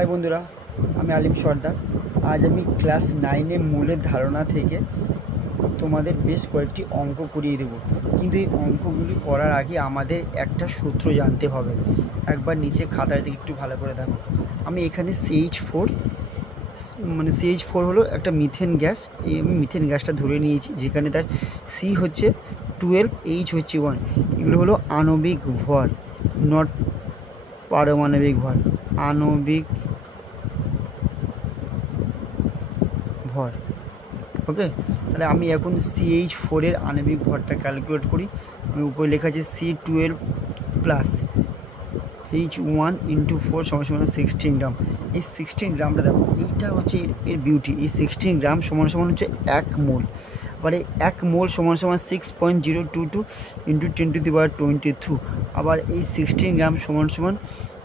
High বন্ধুরা, আমি আলিম সর্দার। আজ আমি ক্লাস 9-এ মূলের ধারণা থেকে তোমাদের বেশ কয়েকটি অঙ্ক করিয়ে দেব। কিন্তু এই অঙ্কগুলি করার আগে আমাদের একটা সূত্র জানতে হবে। একবার নিচে খাতার দিকে একটু ভালো করে দেখো। আমি এখানে CH4 CH4 হলো একটা মিথেন গ্যাস। এই আমি মিথেন গ্যাসটা ধরে নিয়েছি, যেখানে তার C হচ্ছে 12, H হচ্ছে 1। এগুলো হলো আণবিক ভর, নট পারমাণবিক ভর, আণবিক ভর। ওকে, তাহলে আমি এখন CH4 এর আণবিক ভরটা ক্যালকুলেট করি। আমি উপরে লেখা আছে C12 প্লাস H1 ইন্টু 4 সমান 16 গ্রাম। এই 16 গ্রামটা দেখো, এইটা হচ্ছে এর বিউটি। এই 16 গ্রাম সমান হচ্ছে 1 মোল। আবার এই 1 মোল সমান 6.022 ইন্টু 10⁻²²। আবার এই 16 গ্রাম সমান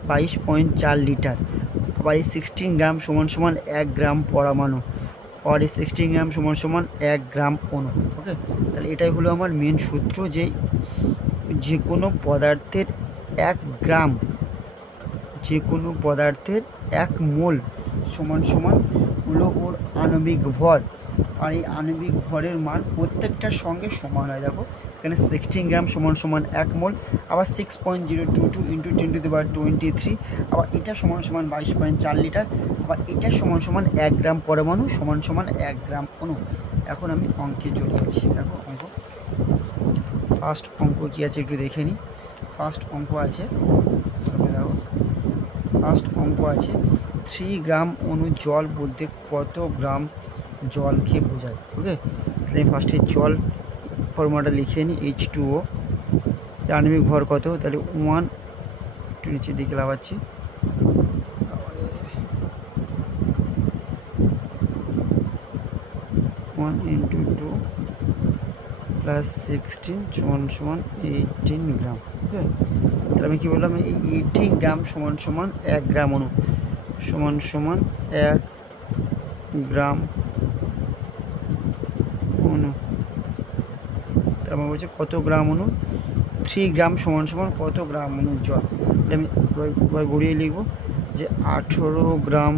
22.4 লিটার। আবার এই 16 গ্রাম সমান 1 গ্রাম পরমাণু। আর এই 16 গ্রাম সমান 1 গ্রাম অণু। ওকে, তাহলে এটাই হলো আমার মেন সূত্র, যে কোনো পদার্থের 1 গ্রাম, যে কোনো পদার্থের 1 মোল সমান হলো ওর আণবিক ভর। আর এই আণবিক ভরের মান প্রত্যেকটার সঙ্গে সমান হয়। দেখো এখানে 16 গ্রাম সমান 1 মোল, আবার 6.022 ইন্টু 10⁻23, আবার এটা সমান 22.4 লিটার, আবার এটা সমান 1 গ্রাম পরমাণু সমান 1 গ্রাম অণু। এখন আমি অঙ্কে চলে যাচ্ছি। দেখো অঙ্ক, ফার্স্ট অঙ্ক কী আছে একটু দেখে নিই। ফার্স্ট অঙ্ক আছে, দেখো ফার্স্ট অঙ্ক আছে 3 গ্রাম অণু জল বলতে কত গ্রাম জলকে বোঝায়। ওকে, তাহলে আমি ফার্স্টে জল ফর্মুলাটা লিখে নিই। H2O, আণবিক ভর কত, তাহলে 1, একটু নিচের দিকে লাগাচ্ছি, 1 ইন্টু 2 প্লাস 16 সমান 18 গ্রাম। ওকে, তাহলে আমি কী বললাম, এই 18 গ্রাম সমান 1 গ্রাম অণু সমান 1 গ্রাম অণু। তারপর বলছে কত গ্রাম অণু, 3 গ্রাম সমান কত গ্রাম অণু জল। আমি এবার ঘুরিয়ে লিখব যে 18 গ্রাম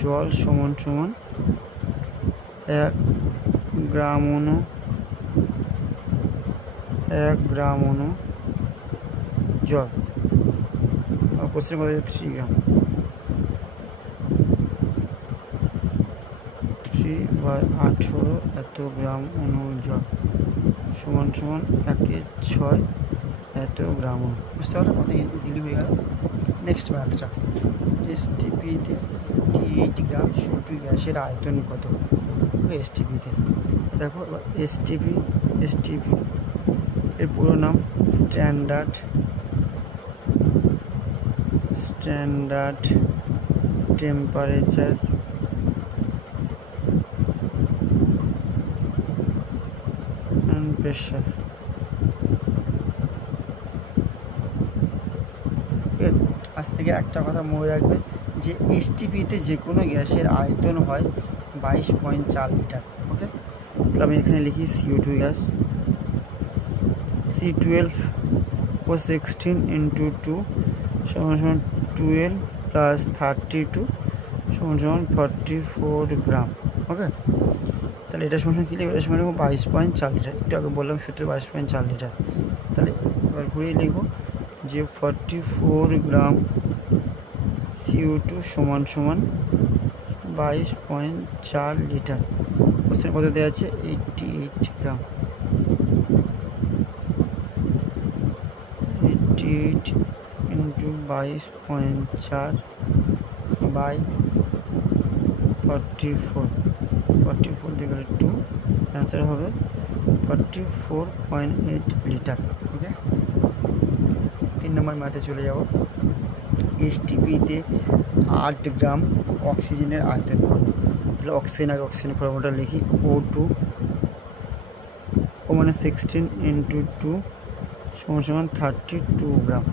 জল সমান 1 গ্রাম অণু, 1 গ্রাম অণু জল। কোশ্চেন বলা যায় 3 গ্রাম, 3/18 এত গ্রাম অণু জল সমান 1/6 এত গ্রাম অণু। বুঝতে পারো কত ইজিলি হয়ে গেল। নেক্সট ম্যাথটা, STPতে 88 গ্রাম CO2 গ্যাসের আয়তন কত। STPতে দেখো, STP এর পুরো নাম স্ট্যান্ডার্ড টেম্পারেচার অ্যান্ড প্রেশার। আজ থেকে একটা কথা মনে রাখবে, যে STPতে যে কোনো গ্যাসের আয়তন হয় 22.4 লিটার। ওকে, তাহলে আমি এখানে লিখি CO2 গ্যাস, C12 ও 16 ইন্টু 2 সমান 12 প্লাস 32 সমান 44 গ্রাম। ওকে, তাহলে এটা সমান কী লিখবো, এটা সমান 22.4 লিটার। একটু আগে বললাম সূত্রে 22.4 লিটার। তাহলে এবার ঘুরিয়ে লিখব যে 44 গ্রাম CO2 সমান 22.4 লিটার। কোশ্চেন কত দেওয়া আছে, 88 গ্রাম। 88 ইন্টু 22.4 বাই 44 দেখলে 2, অ্যান্সার হবে 44.8 লিটার। ওকে, 3 নম্বর ম্যাথে চলে যাব। STPতে 8 গ্রাম অক্সিজেনের আয়তন। তাহলে অক্সিজেনের ফর্মুলাটা লিখি, O2 মানে 16 ইন্টু 2 সমান 32 গ্রাম।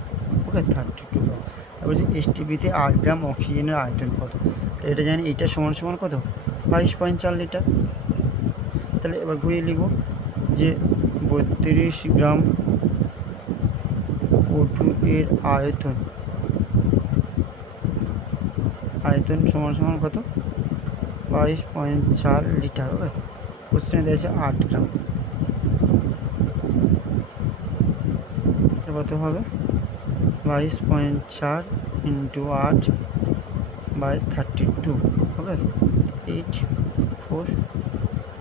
ওকে, 32 গ্রাম। তারপর যে STPতে 8 গ্রাম অক্সিজেনের আয়তন কত, তো এটা জানি, এইটা সমান কত, 22.4 লিটার। তাহলে এবার ঘুরিয়ে লিখব যে 32 গ্রাম O2 এর আয়তন আয়তন সমান সমান কত 22.4 লিটার। ওকে, কোশ্চেনে দিয়েছে 8 গ্রাম, কত হবে 22.4 ইন্টু 8 বাই 32 হবে 8 4,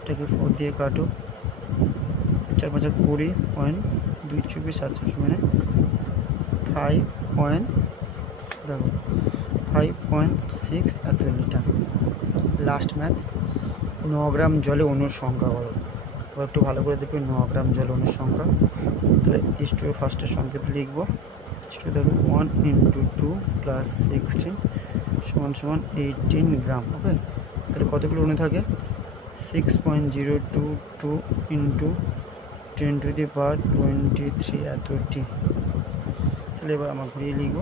এটাকে 4 দিয়ে কাটো, 4 5 20, 2 24 7 মানে 5.6 এত লিটার। লাস্ট ম্যাথ, 9 গ্রাম জলে অণুর সংখ্যা কত? এবার একটু ভালো করে দেখবে 9 গ্রাম জলে অণুর সংখ্যা। তাহলে H2 ফার্স্টের সংকেত লিখব, H2 দেখো 1 ইন্টু 2 প্লাস 16 সমান সমান 18 গ্রাম। ওকে, তাহলে কতগুলো অণু থাকে 6.022 ইন্টু 10 টু দি পাওয়ার 23 এতটি। তাহলে এবার আমরা ঘুরিয়ে লিখব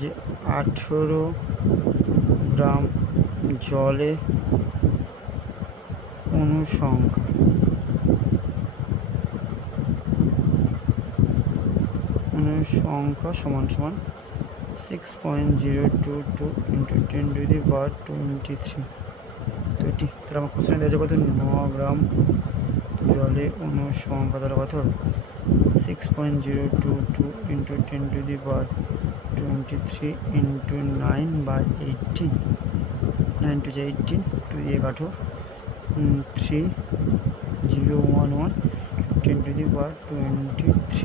যে 18 গ্রাম জলে অণু সংখ্যা সমান সমান 6.022 ইন্টু 10 টু দি পাওয়ার 23 30। তাহলে আমার কোশ্চেন দিয়েছে কত 9 গ্রাম জলে অণু সংখ্যা, তাহলে কত হবে 6.022 into 10 to the power 23 into 9/18, 9 to 18, 2 দিয়ে কাটো 3011 10 টু দি পাওয়ার 23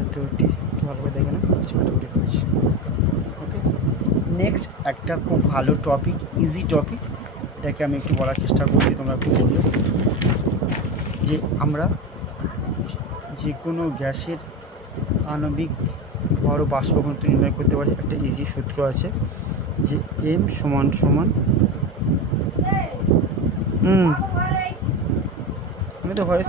এতটি। ভালো করে দেখে না কতটি রয়েছে। ওকে, নেক্সট একটা খুব ভালো টপিক, ইজি টপিক, এটাকে আমি একটু বলার চেষ্টা করছি, তোমরা একটু বলবে যে আমরা যে কোনো গ্যাসের আণবিক ভর ও বাষ্প ঘনত্ব নির্ণয় করতে পারি। একটা ইজি সূত্র আছে যে M সমান সমান আমি তো ঘরে